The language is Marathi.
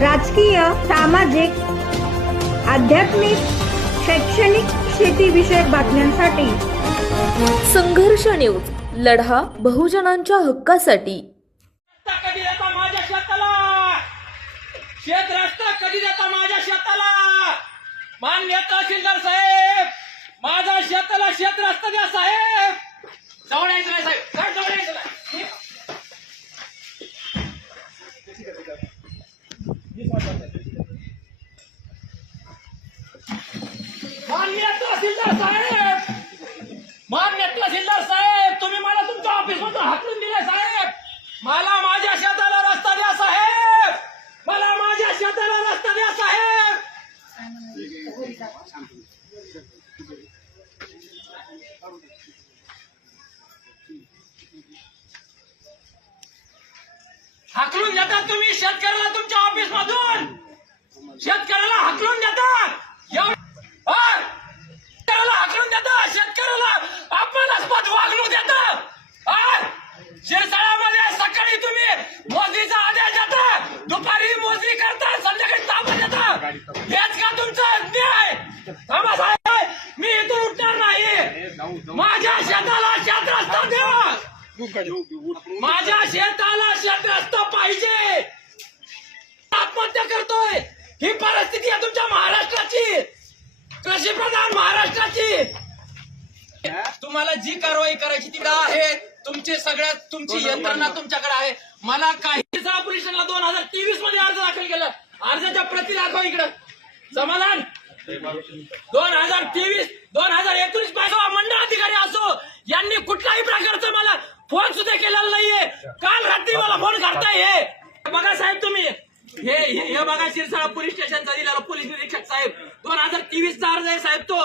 राजकीय सामाजिक आध्यात्मिक शैक्षणिक शेतीविषयक बातम्यांसाठी. संघर्ष न्यूज लढा बहुजनांच्या हक्कासाठी. रस्ता कधी देता माझ्या शेताला? शेत रस्ता कधी देता माझ्या शेताला? मान्य तहसीलदार साहेब माझ्या शेताला शेत रस्ता द्या साहेब जवळ यायचं नाही साहेब साहेब जवळ यायचं नाही मान्य तहसीलदार साहेब! मान्य तहसीलदार साहेब! तुम्ही मला तुमच्या ऑफिस मधून हाकलून दिले साहेब! मला माझ्या शेताला रस्ता द्या साहेब! मला माझ्या शेताला रस्ता द्या साहेब! हाकलून देतात तुम्ही शेतकऱ्याला तुमच्या ऑफिस मधून. शेतकऱ्याला हाकलून देतात. हा? शेतकऱ्याला हाकलून देतात. शेतकऱ्याला अपमानास्पद वागणूक देतात? शिरसाळ्यामध्ये सकाळी तुम्ही मोजणीचा आदेश देता. दुपारी मोजणी करता. संध्याकाळी ताबा देता. हेच का तुमचं न्याय? थांबा साहेब. मी इथून उठणार नाही. माझ्या शेताला शेत रस्ता द्या माझ्या ही परिस्थिती आहे तुमच्या महाराष्ट्राची. कृषी प्रधान महाराष्ट्राची. तुम्हाला जी कारवाई करायची तिकडे आहे तुमचे सगळ्यात तुमची यंत्रणा तुमच्याकडे आहे. मला काही सहा पोलीस स्टेशनला दोन हजार तेवीसमध्ये अर्ज दाखल केला. अर्जाच्या प्रती दाखवा इकडं. समाधान? दोन हजार तेवीस दोन हजार एकोणीसपासून मंडळ अधिकारी असो यांनी कुठल्याही प्रकारचा मला फोन सुद्धा केलेला नाहीये. काल रात्री मला फोन करताय हे. बघा साहेब तुम्ही. हे हे बघा शिरसाळा पोलीस स्टेशनचा दिलेला पोलीस निरीक्षक साहेब. दोन हजार तेवीस चा अर्ज आहे साहेब तो.